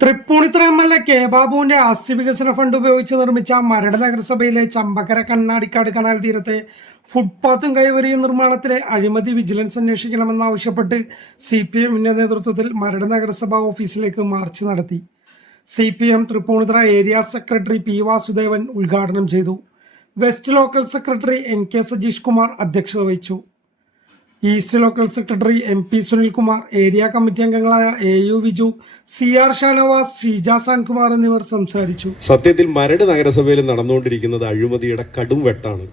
Tripunithura M L A K ബാബുവിന്റെ ആസ്തി വികസന ഫണ്ട് ഉപയോഗിച്ച് നിർമ്മിച്ച മരട് നഗരസഭയിലെ ചമ്പക്കര കണ്ണാടിക്കാട് കനാൽ തീരത്തെ ഫുട്പാത്തും കൈവരിയും നിർമ്മാണത്തിലെ അഴിമതി വിജിലൻസ് അന്വേഷിക്കണമെന്നാവശ്യപ്പെട്ട് സി പി എമ്മിന്റെ നേതൃത്വത്തിൽ മരട് നഗരസഭാ ഓഫീസിലേക്ക് മാർച്ച് നടത്തി. C P M Tripunithura area secretary P Vasudevan ഉദ്ഘാടനം ചെയ്തു. West local secretary N K Sajeesh Kumar അധ്യക്ഷത വഹിച്ചു. East local secretary M P Sunilkumar area committee അംഗങ്ങളായ A U Viju C R Shanavas Sheeja Sankumar എന്നിവർ സംസാരിച്ചു. സത്യത്തിൽ മരട് നഗരസഭയിൽ നടന്നുകൊണ്ടിരിക്കുന്നത് അഴിമതിയുടെ കടും വെട്ടാണ്.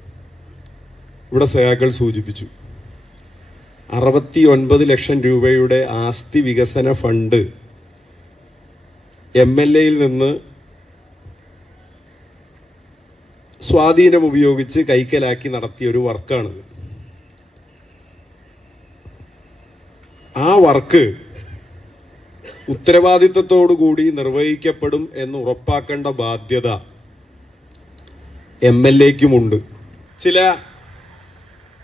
ഇവിടെ സയാക്കൾ സൂചിപ്പിച്ചു. അറുപത്തി ഒൻപത് ലക്ഷം രൂപയുടെ ആസ്തി വികസന ഫണ്ട് എം എൽ എയിൽ നിന്ന് സ്വാധീനം ഉപയോഗിച്ച് കൈക്കലാക്കി നടത്തിയ ഒരു വർക്കാണ് ആ വർക്ക് ഉത്തരവാദിത്തത്തോടുകൂടി നിർവഹിക്കപ്പെടും എന്ന് ഉറപ്പാക്കേണ്ട ബാധ്യത എം എൽ എക്കുമുണ്ട്. ചില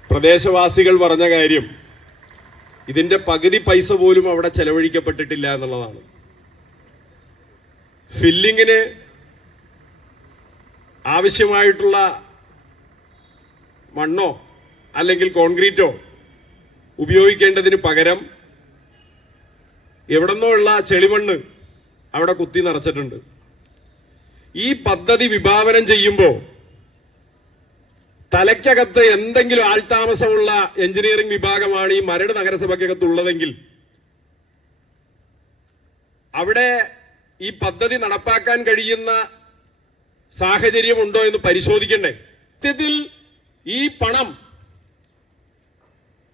പ്രദേശവാസികൾ പറഞ്ഞ കാര്യം ഇതിന്റെ പകുതി പൈസ പോലും അവിടെ ചെലവഴിക്കപ്പെട്ടിട്ടില്ല എന്നുള്ളതാണ്. ഫില്ലിങ്ങിന് ആവശ്യമായിട്ടുള്ള മണ്ണോ അല്ലെങ്കിൽ കോൺക്രീറ്റോ ഉപയോഗിക്കേണ്ടതിന് പകരം എവിടെന്നോ ഉള്ള ചെളിമണ്ണ് അവിടെ കുത്തി നിറച്ചിട്ടുണ്ട്. ഈ പദ്ധതി വിഭാവനം ചെയ്യുമ്പോൾ തലയ്ക്കകത്ത് എന്തെങ്കിലും ആൾതാമസമുള്ള എഞ്ചിനീയറിംഗ് വിഭാഗമാണ് ഈ മരട് നഗരസഭയ്ക്കകത്ത് ഉള്ളതെങ്കിൽ അവിടെ ഈ പദ്ധതി നടപ്പാക്കാൻ കഴിയുന്ന സാഹചര്യമുണ്ടോ എന്ന് പരിശോധിക്കണ്ടേ? സത്യത്തിൽ ഈ പണം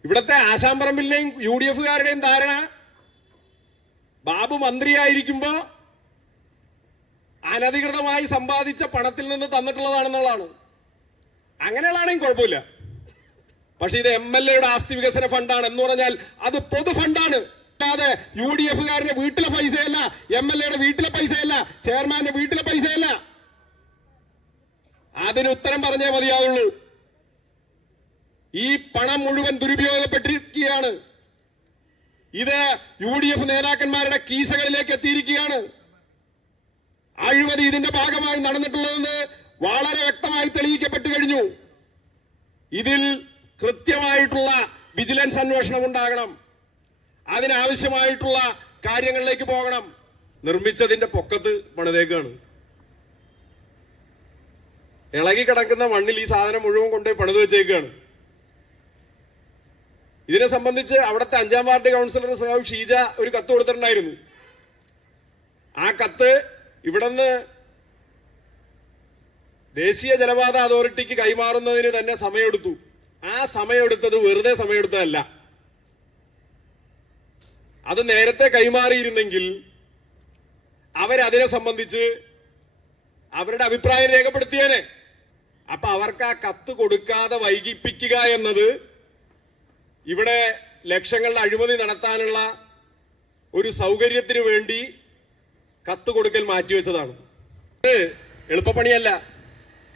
ഇവിടത്തെ ആശാമ്പറമ്പിലെയും യു ഡി എഫുകാരുടെയും ധാരണ ബാബു മന്ത്രിയായിരിക്കുമ്പോ അനധികൃതമായി സമ്പാദിച്ച പണത്തിൽ നിന്ന് തന്നിട്ടുള്ളതാണെന്നുള്ളതാണ്. അങ്ങനെയുള്ളതാണെങ്കിൽ കുഴപ്പമില്ല. പക്ഷെ ഇത് എം എൽ എയുടെ ആസ്തി വികസന ഫണ്ടാണ് എന്ന് പറഞ്ഞാൽ അത് പൊതു ഫണ്ടാണ്. അല്ലാതെ യു ഡി എഫുകാരന്റെ വീട്ടിലെ പൈസയല്ല എം എൽ എയുടെ വീട്ടിലെ പൈസയല്ല ചെയർമാന്റെ വീട്ടിലെ പൈസയല്ല. അതിന് ഉത്തരം പറഞ്ഞേ മതിയാവുള്ളൂ. ഈ പണം മുഴുവൻ ദുരുപയോഗപ്പെട്ടിരിക്കുകയാണ്. ഇത് യു ഡി എഫ് നേതാക്കന്മാരുടെ കീശകളിലേക്ക് എത്തിയിരിക്കുകയാണ്. അഴിമതി ഇതിന്റെ ഭാഗമായി നടന്നിട്ടുള്ളതെന്ന് വളരെ വ്യക്തമായി തെളിയിക്കപ്പെട്ടു കഴിഞ്ഞു. ഇതിൽ കൃത്യമായിട്ടുള്ള വിജിലൻസ് അന്വേഷണം ഉണ്ടാകണം. അതിനാവശ്യമായിട്ടുള്ള കാര്യങ്ങളിലേക്ക് പോകണം. നിർമ്മിച്ചതിന്റെ പൊക്കത്ത് പണിതേക്കാണ്. ഇളകി കിടക്കുന്ന മണ്ണിൽ ഈ സാധനം മുഴുവൻ കൊണ്ടുപോയി പണിത് വെച്ചേക്കാണ്. ഇതിനെ സംബന്ധിച്ച് അവിടുത്തെ അഞ്ചാം വാർഡ് കൗൺസിലർ സഹാവ് ഷീജ ഒരു കത്ത് കൊടുത്തിട്ടുണ്ടായിരുന്നു. ആ കത്ത് ഇവിടുന്ന് ദേശീയ ജലപാത അതോറിറ്റിക്ക് കൈമാറുന്നതിന് തന്നെ സമയമെടുത്തു. ആ സമയമെടുത്തത് വെറുതെ സമയമെടുത്തതല്ല. അത് നേരത്തെ കൈമാറിയിരുന്നെങ്കിൽ അവരതിനെ സംബന്ധിച്ച് അവരുടെ അഭിപ്രായം രേഖപ്പെടുത്തിയേനെ. അപ്പൊ അവർക്ക് ആ കത്ത് കൊടുക്കാതെ വൈകിപ്പിക്കുക എന്നത് ഇവിടെ ലക്ഷങ്ങളുടെ അഴിമതി നടത്താനുള്ള ഒരു സൗകര്യത്തിന് വേണ്ടി കത്ത് കൊടുക്കൽ മാറ്റിവെച്ചതാണ്. ഇത് എളുപ്പപ്പണിയല്ല.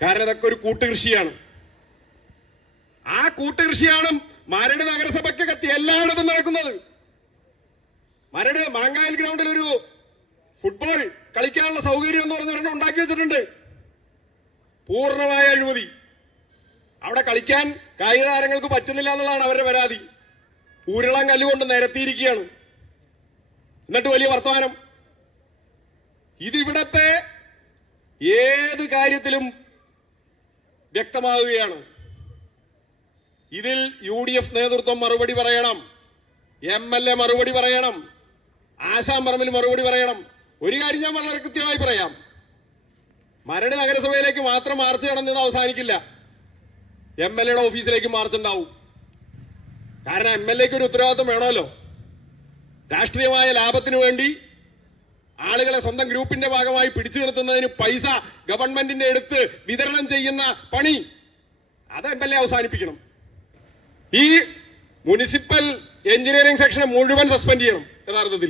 കാരണം ഇതൊക്കെ ഒരു കൂട്ടുകൃഷിയാണ്. ആ കൂട്ടുകൃഷിയാണ് മരട് നഗരസഭയ്ക്ക് കത്തി എല്ലായിടത്തും നടക്കുന്നത്. മരട് മാങ്കായൽ ഗ്രൗണ്ടിൽ ഒരു ഫുട്ബോൾ കളിക്കാനുള്ള സൗകര്യം എന്ന് പറഞ്ഞൊരെണ്ണം ഉണ്ടാക്കി വെച്ചിട്ടുണ്ട്. പൂർണമായ അഴിമതി. അവിടെ കളിക്കാൻ കായിക താരങ്ങൾക്ക് പറ്റുന്നില്ല എന്നുള്ളതാണ് അവരുടെ പരാതി. ഊരുളം കല്ലുകൊണ്ട് നിരത്തിയിരിക്കുകയാണ്. എന്നിട്ട് വലിയ വർത്തമാനം. ഇതിവിടത്തെ ഏത് കാര്യത്തിലും വ്യക്തമാവുകയാണ്. ഇതിൽ യു ഡി എഫ് നേതൃത്വം മറുപടി പറയണം. എം എൽ എ മറുപടി പറയണം. ആശാം പറമ്പിൽ മറുപടി പറയണം. ഒരു കാര്യം ഞാൻ വളരെ കൃത്യമായി പറയാം. മരട് നഗരസഭയിലേക്ക് മാത്രം മാർച്ച് നടന്നത് അവസാനിക്കില്ല. എം എൽ എയുടെ ഓഫീസിലേക്ക് മാർച്ച് ഉണ്ടാവും കാരണം എം എൽ എക്ക് ഒരു ഉത്തരവാദിത്വം വേണമല്ലോ. രാഷ്ട്രീയമായ ലാഭത്തിനു വേണ്ടി ആളുകളെ സ്വന്തം ഗ്രൂപ്പിന്റെ ഭാഗമായി പിടിച്ചു നിർത്തുന്നതിന് പൈസ ഗവൺമെന്റിന്റെ എടുത്ത് വിതരണം ചെയ്യുന്ന പണി. അത് എം എൽ എ അവസാനിപ്പിക്കണം. ഈ മുനിസിപ്പൽ എഞ്ചിനീയറിംഗ് സെക്ഷനെ മുഴുവൻ സസ്പെൻഡ് ചെയ്യണം യഥാർത്ഥത്തിൽ.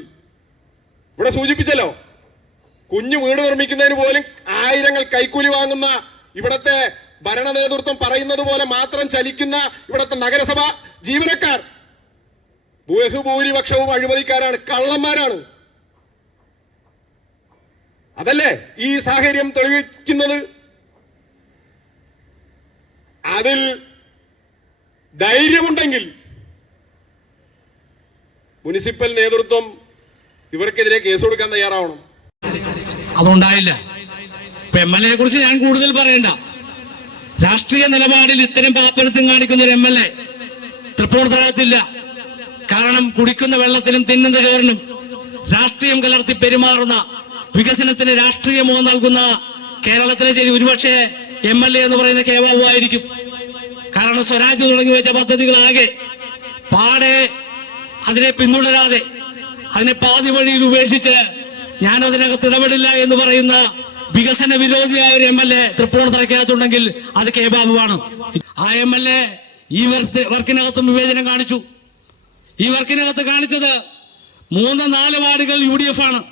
ഇവിടെ സൂചിപ്പിച്ചല്ലോ കുഞ്ഞു വീട് നിർമ്മിക്കുന്നതിന് പോലും ആയിരങ്ങൾ കൈക്കൂലി വാങ്ങുന്ന ഇവിടത്തെ ഭരണ നേതൃത്വം പറയുന്നത് പോലെ മാത്രം ചലിക്കുന്ന ഇവിടുത്തെ നഗരസഭ ജീവനക്കാർ. ബഹുഭൂരിപക്ഷവും അഴിമതിക്കാരാണ് കള്ളന്മാരാണ്. അതല്ലേ ഈ സാഹചര്യം തെളിയിക്കുന്നത്? അതിൽ ധൈര്യമുണ്ടെങ്കിൽ മുനിസിപ്പൽ നേതൃത്വം ഇവർക്കെതിരെ കേസ് കൊടുക്കാൻ തയ്യാറാവണം. അതുണ്ടായില്ല. എം എൽ എ കുറിച്ച് ഞാൻ കൂടുതൽ പറയണ്ട. രാഷ്ട്രീയ നിലപാടിൽ ഇത്തരം പാപ്പരത്വം കാണിക്കുന്ന ഒരു എം എൽ എ തൃപ്പൂണിത്തറത്തില്ല കാരണം കുടിക്കുന്ന വെള്ളത്തിലും തിന്നുന്ന കയറിനും രാഷ്ട്രീയം കലർത്തി പെരുമാറുന്ന വികസനത്തിന് രാഷ്ട്രീയമോ നൽകുന്ന കേരളത്തിലെ ചില ഒരുപക്ഷെ എം എൽ എ എന്ന് പറയുന്ന കെ ബാബു ആയിരിക്കും. കാരണം സ്വരാജ് തുടങ്ങി വെച്ച പദ്ധതികളാകെ പാടെ അതിനെ പിന്തുടരാതെ അതിനെ പാതി വഴിയിൽ ഉപേക്ഷിച്ച് ഞാൻ അതിനകത്ത് ഇടപെടില്ല എന്ന് പറയുന്ന വികസന വിരോധിയായ ഒരു എം എൽ എ തൃപ്പൂണിത്തറയ്ക്കകത്തുണ്ടെങ്കിൽ അത് കെ ബാബുവാണ്. ആ എം എൽ എ ഈ വർക്കിനകത്തും വിവേചനം കാണിച്ചു. ഈ വർക്കിനകത്ത് കാണിച്ചത് മൂന്ന് നാല് വാർഡുകൾ യു ഡി എഫ് ആണ്.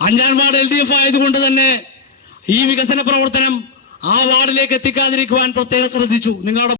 അഞ്ചാം വാർഡ് എൽ ഡി എഫ് ആയതുകൊണ്ട് തന്നെ ഈ വികസന പ്രവർത്തനം ആ വാർഡിലേക്ക് എത്തിക്കാതിരിക്കുവാൻ പ്രത്യേകം ശ്രദ്ധിച്ചു. നിങ്ങളവിടെ